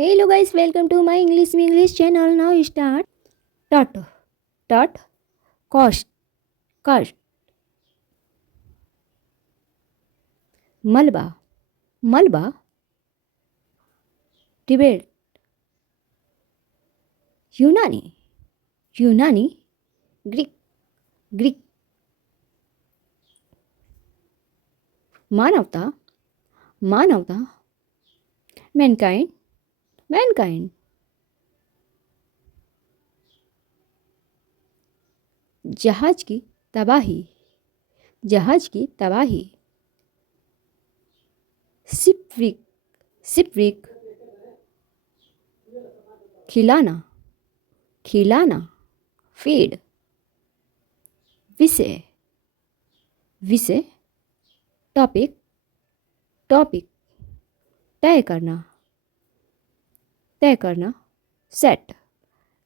Hello guys, welcome to my English channel. Now start. Tot, tot, cost, cost. Malba, Malba. Tibet, Yunani, Yunani. Greek, Greek. Manavta, Manavta. Mankind, mankind. जहाज की तबाही, जहाज की तबाही. सिपविक, सिपविक. खिलाना, खिलाना. फीड. विषय, विषय. Topic, topic. तय करना, तय करना. Set,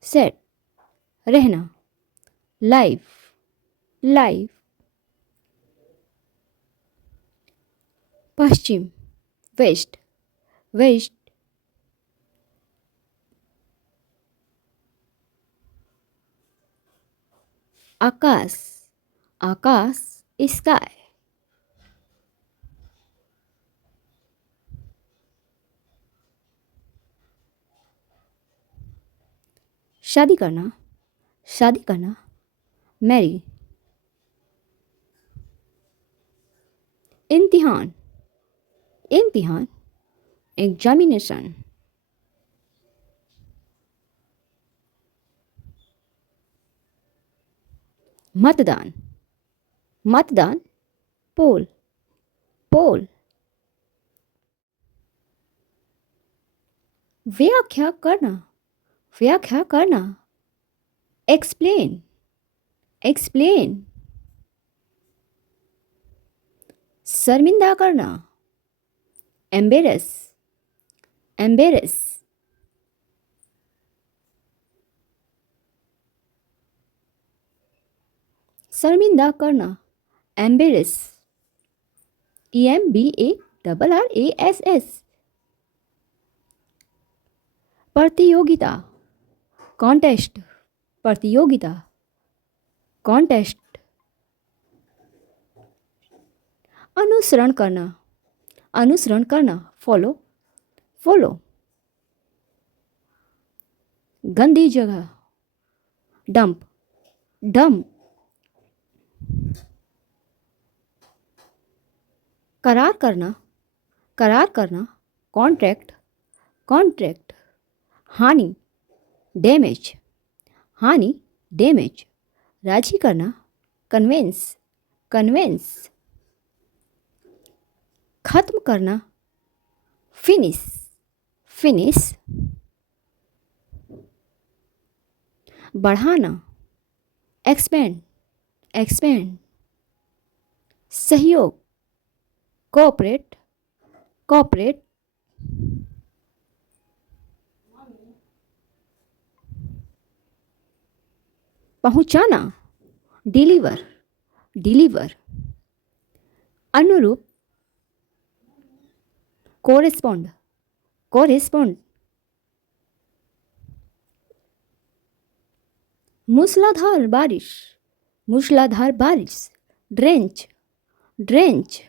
set. रहना. Live, live. पश्चिम, वेस्ट, वेस्ट. आकाश, आकाश. स्काई. शादी करना, शादी करना. मैरी. इम्तिहान, इम्तिहान. एग्जामिनेशन. मतदान, मतदान. पोल, पोल. व्याख्या करना, व्याख्या करना. Explain, explain. शर्मिंदा करना. Embarrass, embarrass. शर्मिंदा करना. एम्बेरस. EMBARRAS. प्रतियोगिता, कॉन्टेस्ट. प्रतियोगिता, कॉन्टेस्ट. अनुसरण करना, अनुसरण करना. Follow, follow. गंदी जगह. Dump, dump. करार करना, करार करना. Contract, contract. हानि, डैमेज, हानि. डैमेज. राजी करना. Convince, convince. खत्म करना. Finish, finish. बढ़ाना. Expand, expand. सहयोग. Cooperate, cooperate. पहुंचाना. Deliver, deliver. अनुरूप. Correspond, correspond. मूसलाधार बारिश, मूसलाधार बारिश. Drench, drench.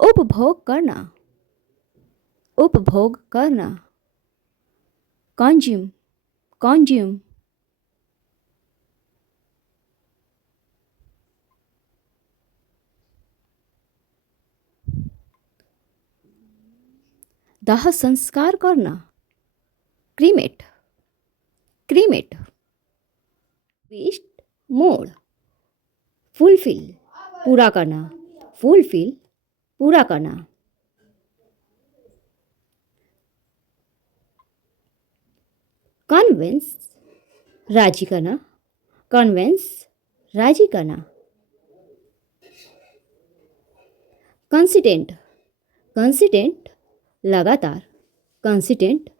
उपभोग करना, उपभोग करना. Consume, consume. दाह संस्कार करना. Cremate, cremate. ट्विस्ट, मोड़. फुलफिल, पूरा करना. फुलफिल, पूरा करना. कन्वेंस, राजी करना. कन्वेंस, राजी करना. Consistent, consistent. लगातार. कंसिस्टेंट,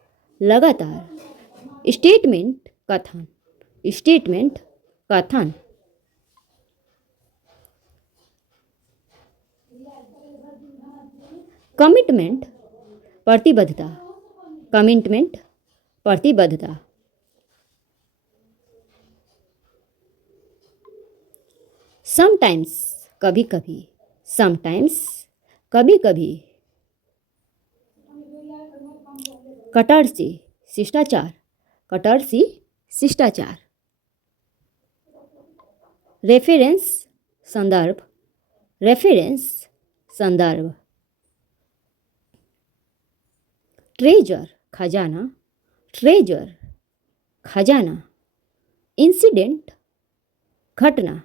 लगातार. स्टेटमेंट, कथन. स्टेटमेंट, कथन. कमिटमेंट, प्रतिबद्धता. कमिटमेंट प्रतिबद्धता, समटाइम्स कभी कभी, समटाइम्स कभी कभी, कटर्सी शिष्टाचार, कटर्सी शिष्टाचार, रेफरेंस संदर्भ, रेफरेंस संदर्भ, ट्रेजर खजाना, ट्रेजर खजाना, इंसिडेंट घटना,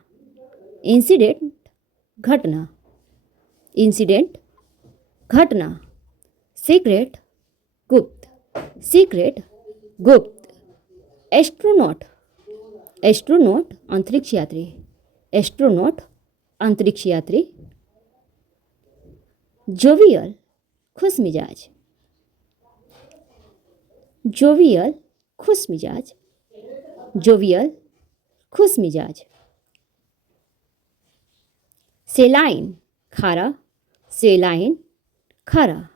इंसिडेंट घटना, इंसिडेंट घटना, सीक्रेट गुप्त, सीक्रेट गुप्त, एस्ट्रोनॉट, एस्ट्रोनॉट अंतरिक्ष यात्री, एस्ट्रोनॉट अंतरिक्ष यात्री, जोवियल खुश मिजाज, जोवियल खुश मिजाज, जोवियल खुश मिजाज, सेलाइन खारा, सेलाइन खारा,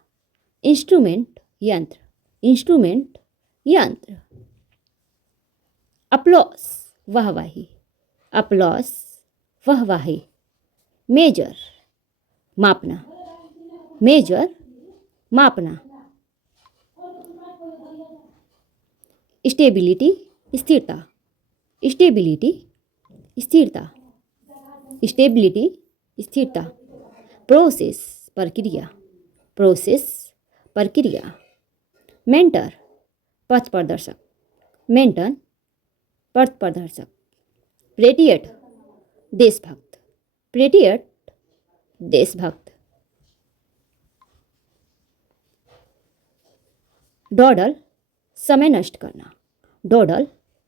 इंस्ट्रूमेंट यंत्र, इंस्ट्रूमेंट यंत्र, अपलॉस वाहवाही, अपलॉस वाहवाही, मेजर मापना, मेजर मापना, स्टेबिलिटी स्थिरता, स्टेबिलिटी स्थिरता, स्टेबिलिटी स्थिरता, प्रोसेस प्रक्रिया, प्रोसेस प्रक्रिया, मेंटर पथ प्रदर्शक, मेंटन पथ प्रदर्शक, पेट्रियट देशभक्त, पेट्रियट देशभक्त, डॉडल समय नष्ट करना, डॉडल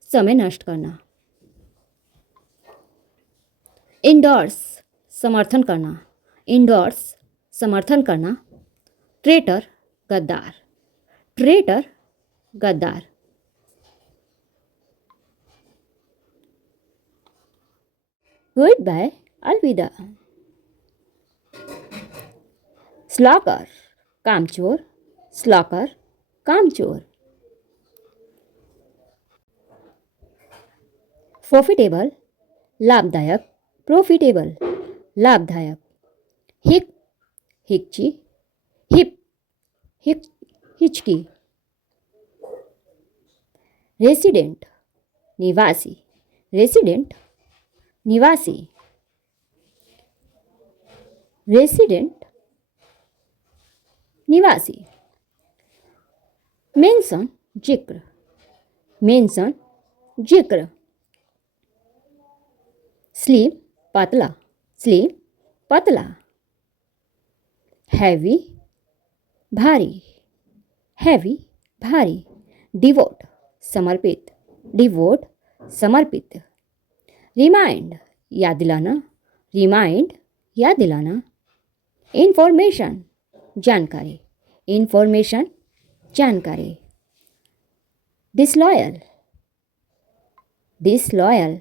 समय नष्ट करना, इंडोर्स समर्थन करना, इंडोर्स समर्थन करना, ट्रेटर गद्दार, ट्रेटर गद्दार, गुड बाय अलविदा, स्लॉकर कामचोर, स्लॉकर कामचोर, प्रॉफिटेबल लाभदायक, प्रॉफिटेबल लाभदायक, हिक हिक्ची, हिप हिक हिचकी, रेसिडेंट निवासी, रेसिडेंट निवासी, रेसिडेंट निवासी, मेंशन जिक्र, मेंशन जिक्र, स्लिम पतला, स्लिम पतला, हैवी भारी, हैवी भारी, डिवोट समर्पित, डिवोट समर्पित, रिमाइंड याद दिलाना, रिमाइंड याद दिलाना, इंफॉर्मेशन जानकारी, इंफॉर्मेशन जानकारी, डिसलॉयल, डिसलॉयल,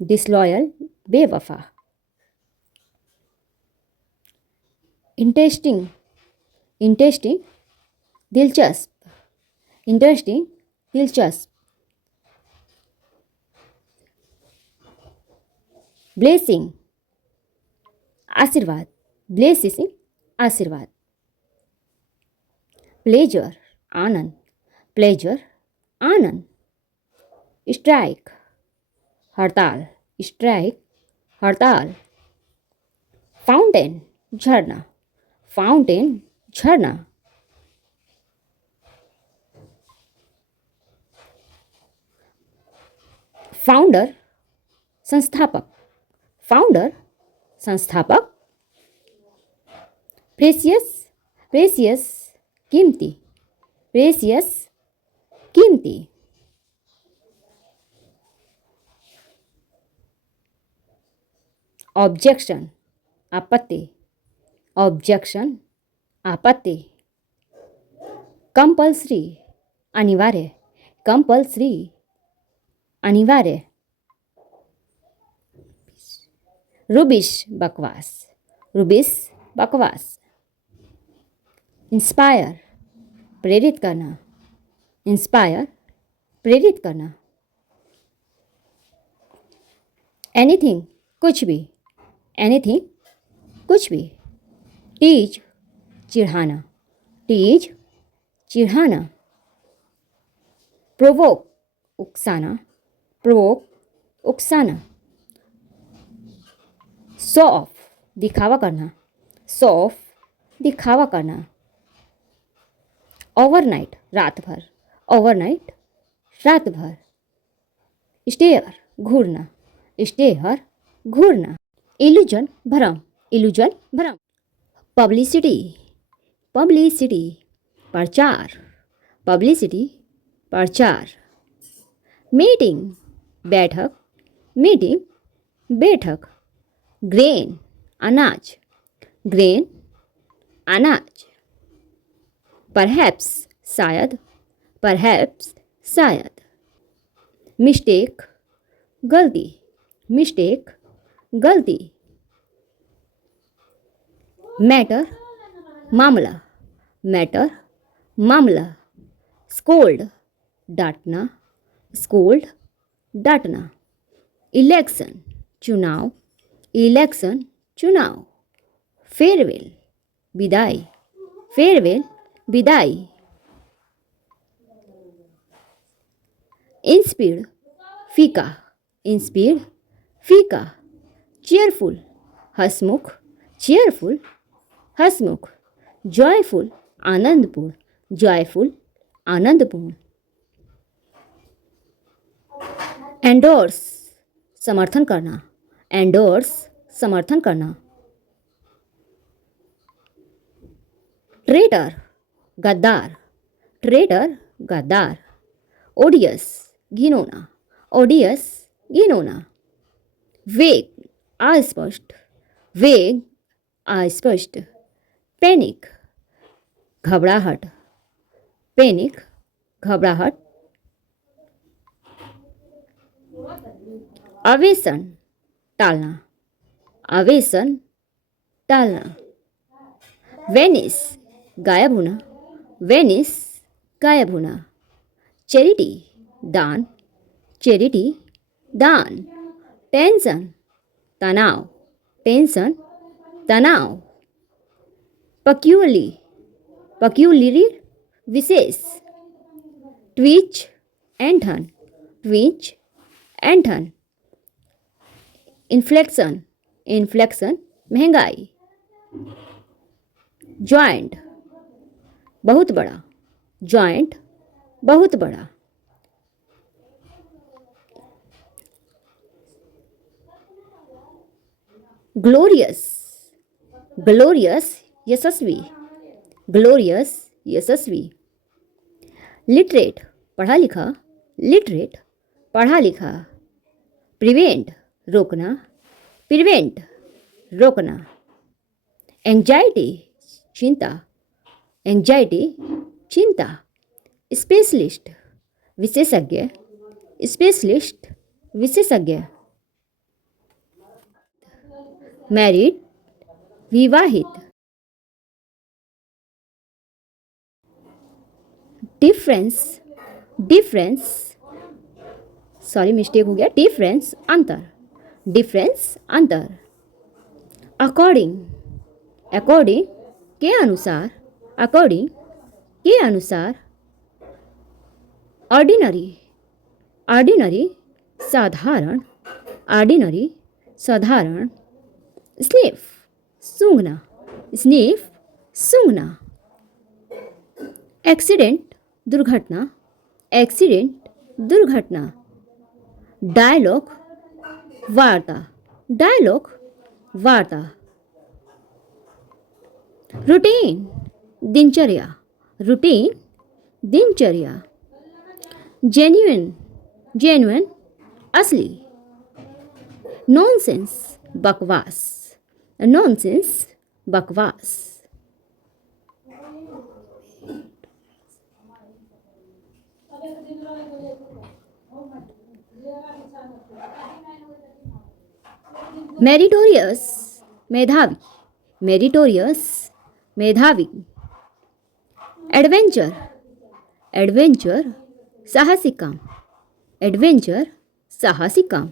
डिसलॉयल बेवफा, इंटरेस्टिंग, इंटरेस्टिंग दिलचस्प, इंटरेस्टिंग दिलचस्प, ब्लेसिंग आशीर्वाद, ब्लेसिंग आशीर्वाद, प्लेजर आनंद, प्लेजर आनंद, स्ट्राइक हड़ताल, स्ट्राइक हड़ताल, फाउंटेन झरना, फाउंटेन झरना, फाउंडर संस्थापक, फाउंडर संस्थापक, प्रेसियस, प्रेसियस कीमती, प्रेसियस कीमती, ऑब्जेक्शन आपत्ति, ऑब्जेक्शन आपत्ति, कंपल्सरी अनिवार्य, कंपल्सरी अनिवार्य, रुबिश बकवास, रुबिश बकवास, इंस्पायर प्रेरित करना, इंस्पायर प्रेरित करना। एनीथिंग कुछ भी, एनीथिंग कुछ भी। टीज चिढ़ाना, टीज चिढ़ाना। प्रोवोक उकसाना, प्रोवोक उकसाना। शो ऑफ दिखावा करना, शो ऑफ दिखावा करना। ओवरनाइट रात भर, ओवरनाइट रात भर। स्टेयर घूरना, स्टेयर घूरना। इल्यूजन भ्रम, इल्यूजन भ्रम। पब्लिसिटी, पब्लिसिटी प्रचार, पब्लिसिटी प्रचार। मीटिंग बैठक, मीटिंग बैठक। ग्रेन अनाज, ग्रेन अनाज। परहैप्स शायद, परहैप्स शायद। मिस्टेक गलती, मिस्टेक गलती। मैटर मामला, मैटर मामला। स्कोल्ड डांटना, स्कोल्ड डांटना। इलेक्शन चुनाव, इलेक्शन चुनाव। फेयरवेल विदाई, फेयरवेल विदाई। इंस्पीड फीका, इंस्पीड फीका। चेयरफुल हसमुख, चेयरफुल हसमुख। जॉयफुल आनंदपूर्ण, जॉयफुल आनंदपूर्ण। एंडोर्स समर्थन करना, एंडोर्स समर्थन करना। ट्रेडर गद्दार, ट्रेडर गद्दार। ओडियस घिनौना, ओडियस घिनौना। वेग अस्पष्ट, वेग अस्पष्ट। पैनिक घबराहट, पैनिक घबराहट। आवेशन टालना, आवेशन टालना। वेनिस गायब होना, वेनिस गायब होना। चैरिटी दान, चैरिटी दान। टेंशन तनाव, टेंशन तनाव। पक्यूली, पक्यूलियरी विशेष। ट्विच ऐंठन, ट्विच ऐंठन। इन्फ्लेक्शन, इन्फ्लेक्शन महंगाई। जॉइंट बहुत बड़ा, जॉइंट बहुत बड़ा। ग्लोरियस, ग्लोरियस यशस्वी, ग्लोरियस यशस्वी। लिटरेट पढ़ा लिखा, लिटरेट पढ़ा लिखा। प्रिवेंट रोकना, प्रिवेंट रोकना। एंजाइटी चिंता, एंजाइटी चिंता। स्पेशलिस्ट विशेषज्ञ, स्पेशलिस्ट विशेषज्ञ। मैरिड विवाहित। डिफरेंस, डिफरेंस सॉरी मिस्टेक हो गया। डिफरेंस अंतर, डिफरेंस अंतर। अकॉर्डिंग, अकॉर्डिंग के अनुसार, अकॉर्डिंग के अनुसार। ऑर्डिनरी, ऑर्डिनरी साधारण, ऑर्डिनरी साधारण। स्नीफ सूंघना, स्नीफ सूंघना। एक्सीडेंट दुर्घटना, एक्सीडेंट दुर्घटना। डायलॉग वार्ता, डायलॉग वार्ता। रूटीन दिनचर्या, रूटीन दिनचर्या। जेन्युइन, जेन्युइन असली। नॉनसेंस बकवास, नॉनसेंस बकवास। मेरिटोरियस मेधावी, मेरिटोरियस मेधावी। एडवेंचर, एडवेंचर साहसी काम, एडवेंचर साहसी काम.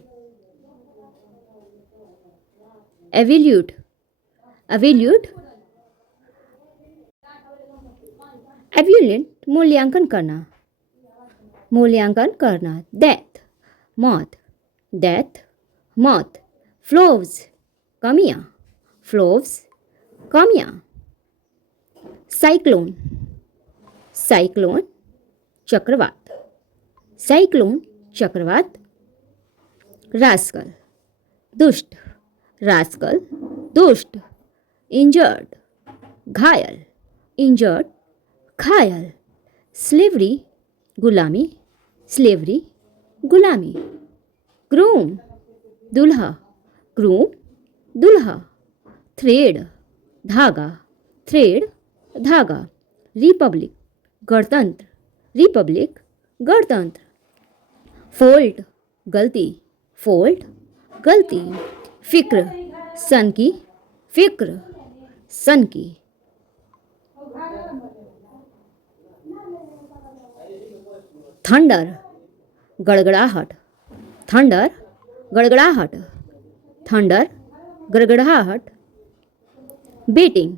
एव्हल्यूट, एव्हल्यूट एव्हल्यूट मूल्यांकन करना, मूल्यांकन करना. डेथ, मौत, डेथ मौत. फ्लोव्स, कमियाँ, फ्लोव्स कमियाँ. साइक्लोन, साइक्लोन चक्रवात, साइक्लोन चक्रवात. रास्कल, दुष्ट, रास्कल दुष्ट. इंजर्ड, घायल, इंजर्ड घायल. स्लेवरी, गुलामी, स्लेवरी गुलामी. ग्रूम, दूल्हा, ग्रूम दूल्हा. थ्रेड, धागा, थ्रेड धागा. रिपब्लिक, गणतंत्र, रिपब्लिक गणतंत्र. फोल्ट, गलती, फोल्ट गलती. फिक्र, सन की, फिक्र सन की. थंडर, गड़गड़ाहट, थंडर गड़गड़ाहट, थंडर गड़गड़ाहट. बेटिंग,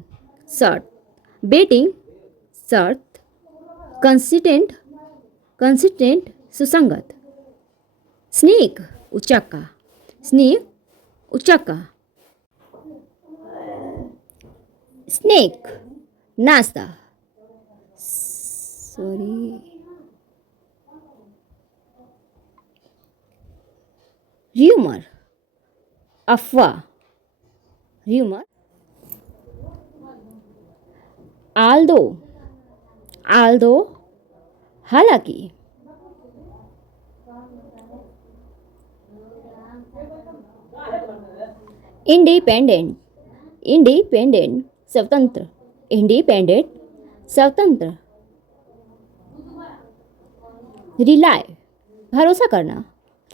शर्त, बेटिंग शर्त. कंसिस्टेंट, कंसिस्टेंट सुसंगत. स्नेक, उचक्का, स्नेक उचक्का. स्नेक, नाश्ता, सॉरी. र्यूमर, अफवाह, र्यूमर. आल्दो, आल्दो हालांकि. इंडिपेंडेंट, इंडिपेंडेंट स्वतंत्र, इंडिपेंडेंट स्वतंत्र. रिलाय, भरोसा करना,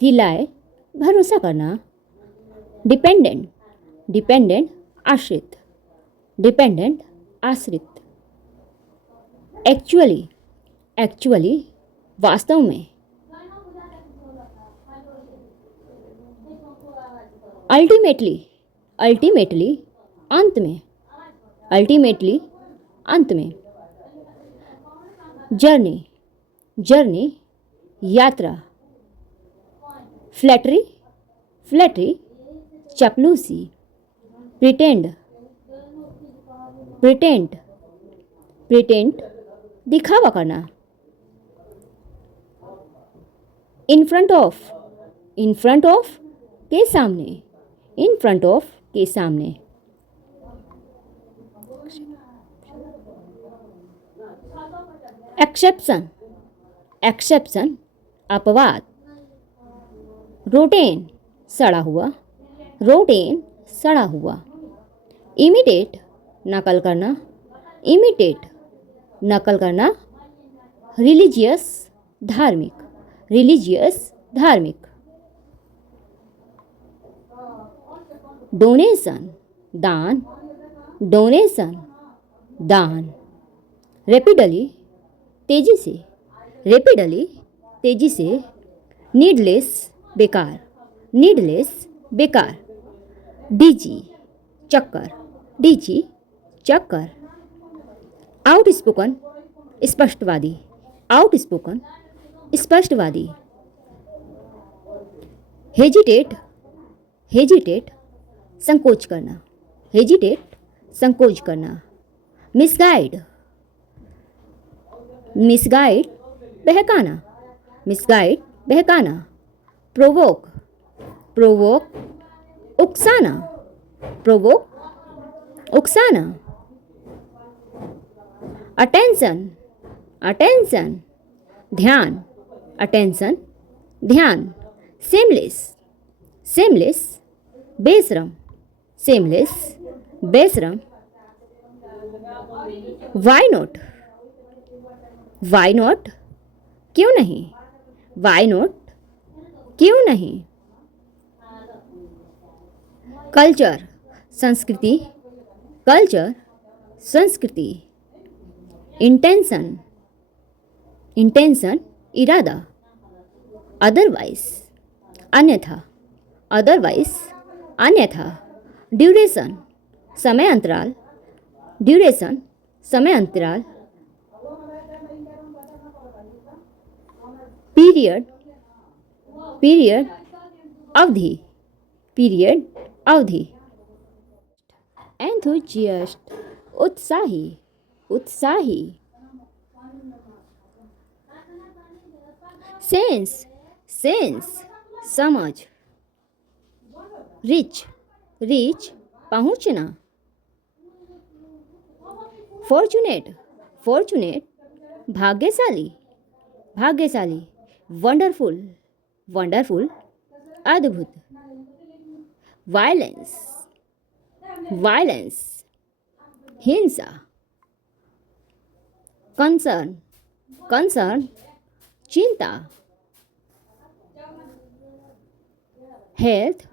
रिलाय भरोसा करना. डिपेंडेंट, डिपेंडेंट आश्रित, डिपेंडेंट आश्रित. एक्चुअली, एक्चुअली वास्तव में. अल्टीमेटली, अल्टीमेटली अंत में, अल्टीमेटली अंत में. जर्नी, जर्नी यात्रा. फ्लैटरी, फ्लैटरी चापलूसी. प्रिटेंड, प्रिटेंड, प्रिटेंड दिखावा करना. In front of, in front of के सामने, इन फ्रंट ऑफ के सामने. एक्सेप्शन, एक्सेप्शन अपवाद. रोटेन, सड़ा हुआ, रोटेन सड़ा हुआ. इमिटेट, नकल करना, इमिटेट नकल करना. रिलीजियस, धार्मिक, रिलीजियस धार्मिक. डोनेशन, दान, डोनेशन दान. रेपिडली, तेजी से, रेपिडली तेजी से. नीडलेस, बेकार, नीडलेस बेकार. डीजी, चक्कर, डीजी चक्कर. आउटस्पोकन, स्पष्टवादी, आउटस्पोकन स्पष्टवादी. हेजिटेट, हेजिटेट संकोच करना, हेजिटेट संकोच करना. मिसगाइड, मिसगाइड बहकाना, मिसगाइड बहकाना. प्रोवोक, प्रोवोक उकसाना, प्रोवोक उकसाना. अटेंशन, अटेंशन ध्यान, अटेंशन ध्यान. सेमलेस, सेमलेस बेशरम, सेमलेस बेशरम. वाई नॉट, वाई नॉट क्यों नहीं, वाई नॉट क्यों नहीं. कल्चर, संस्कृति, कल्चर संस्कृति. इंटेंशन, इंटेंशन इरादा, अदरवाइज अन्यथा, अदरवाइज अन्यथा, ड्यूरेशन समय अंतराल, ड्यूरेशन समय अंतराल, पीरियड, पीरियड अवधि, पीरियड अवधि, एंथुजियास्ट उत्साही, उत्साही, सेंस, सेंस समझ, रिच, रिच पहुंचना, फॉर्चुनेट, फॉर्चुनेट भाग्यशाली, भाग्यशाली, वंडरफुल, वंडरफुल अद्भुत, वायलेंस, वायलेंस हिंसा, कंसर्न, कंसर्न चिंता, हेल्थ,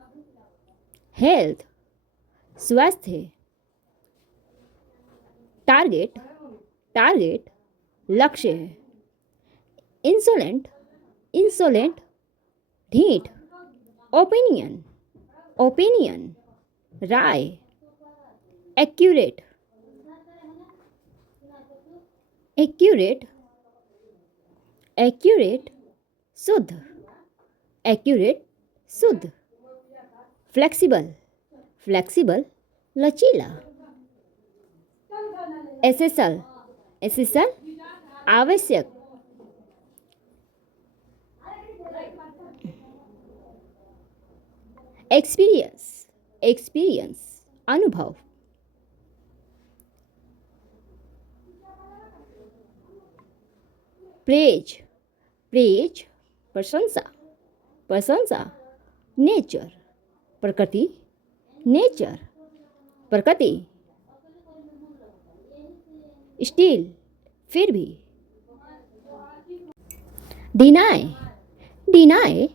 हेल्थ स्वास्थ्य, टारगेट, टारगेट लक्ष्य है, इंसोलेंट, इंसोलेंट ढीठ, ओपिनियन, ओपिनियन राय, एक्यूरेट, एक्यूरेट, एक्यूरेट शुद्ध, एक्यूरेट शुद्ध, फ्लेक्सिबल, फ्लेक्सिबल लचीला, एसेसल, एसेसल आवश्यक, एक्सपीरियंस, एक्सपीरियंस अनुभव, प्रेज, प्रेज प्रशंसा, प्रशंसा, नेचर प्रकृति, नेचर प्रकृति, स्टिल फिर भी, डिनाय, डिनाय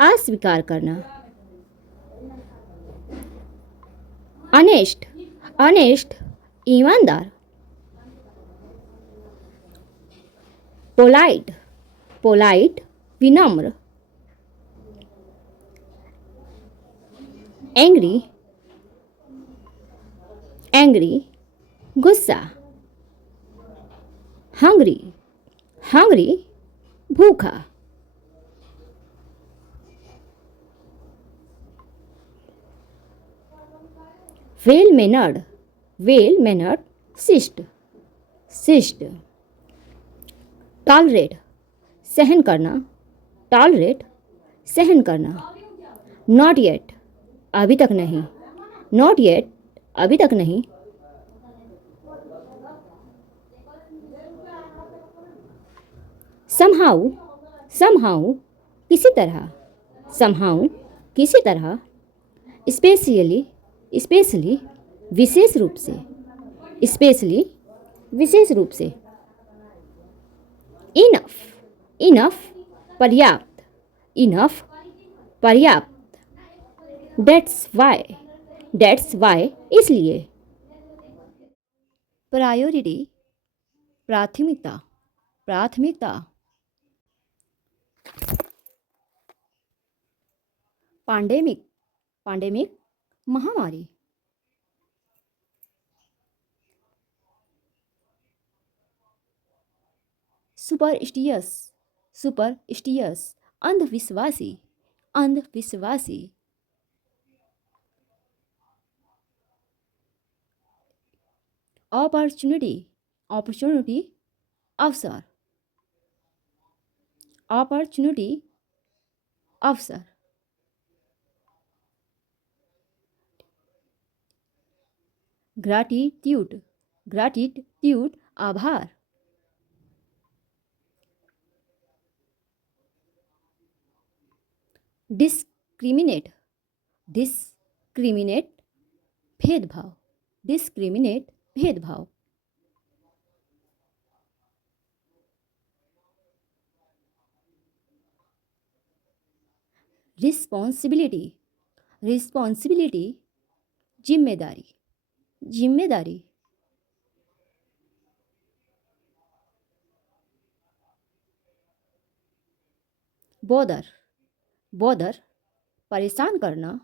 अस्वीकार करना, अनेस्ट, अनेस्ट ईमानदार, पोलाइट, पोलाइट विनम्र, एंग्री, एंग्री गुस्सा, हंग्री, हंग्री भूखा, वेल मैनर्ड, वेल मैनर्ड शिष्ट, शिष्ट, टॉलरेट सहन करना, टॉलरेट सहन करना, नॉट येट अभी तक नहीं, नॉट येट अभी तक नहीं, समहाउ, समहाउ किसी तरह, समहाउ किसी तरह, स्पेशली, स्पेशली विशेष रूप से, स्पेशली विशेष रूप से, इनफ, इनफ पर्याप्त, इनफ पर्याप्त, डेट्स वाई इसलिए, प्रायोरिटी प्राथमिकता, प्राथमिकता, पांडेमिक, पांडेमिक महामारी, सुपरस्टियस, सुपरस्टियस अंधविश्वासी, अंधविश्वासी, अपॉर्चुनिटी, अपॉर्चुनिटी अवसर, अपॉर्चुनिटी अवसर, ग्रैटिट्यूड, ग्रैटिट्यूड आभार, डिस्क्रिमिनेट, डिस्क्रिमिनेट भेदभाव, डिस्क्रिमिनेट भेदभाव, रिस्पॉन्सिबिलिटी, रिस्पॉन्सिबिलिटी जिम्मेदारी, जिम्मेदारी, bother, bother, परेशान करना,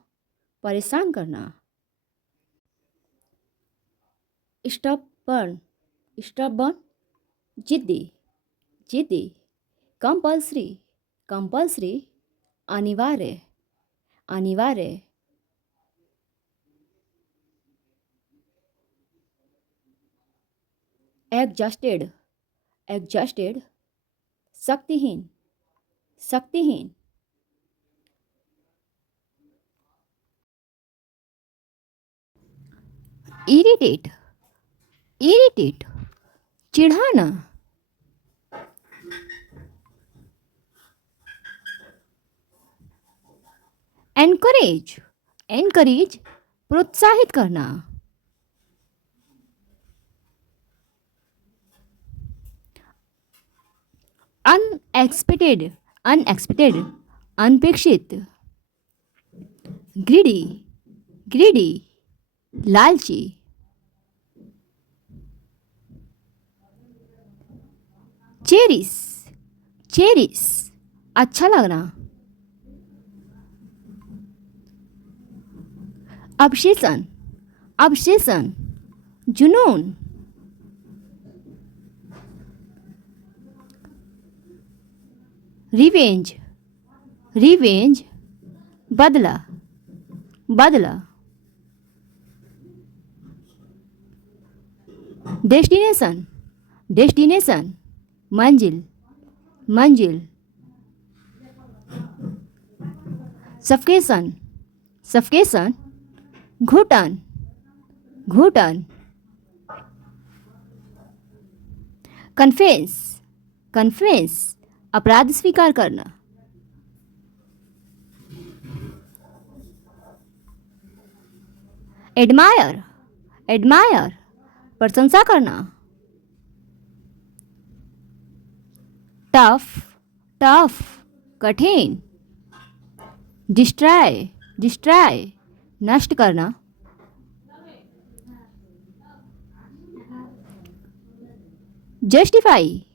परेशान करना। stubborn, stubborn, जिद्दी, जिद्दी। compulsory, compulsory, अनिवार्य, अनिवार्य। exhausted, exhausted, शक्तिहीन, शक्तिहीन। irritate, irritate, चिढ़ाना। encourage, encourage, प्रोत्साहित करना। unexpected, unexpected, अनपेक्षित। greedy, greedy, लालची। चेरिस, चेरिस, अच्छा लगना। obsession, obsession, जुनून। revenge, revenge, बदला, बदला। destination, destination, मंजिल, मंजिल। suffocation, suffocation, घुटन, घुटन। confess, confess, अपराध स्वीकार करना। admire, admire, प्रशंसा करना। टफ, टफ, कठिन। डिस्ट्रॉय, डिस्ट्रॉय, नष्ट करना। जस्टिफाई,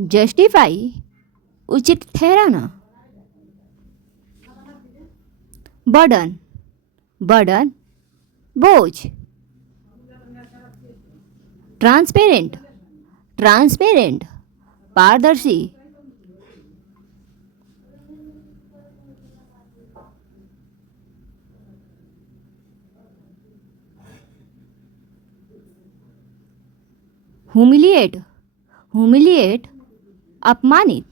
जस्टिफाई, उचित ठहराना। बर्डन, बर्डन, बोझ। ट्रांसपेरेंट, ट्रांसपेरेंट, पारदर्शी। humiliate, humiliate, अपमानित।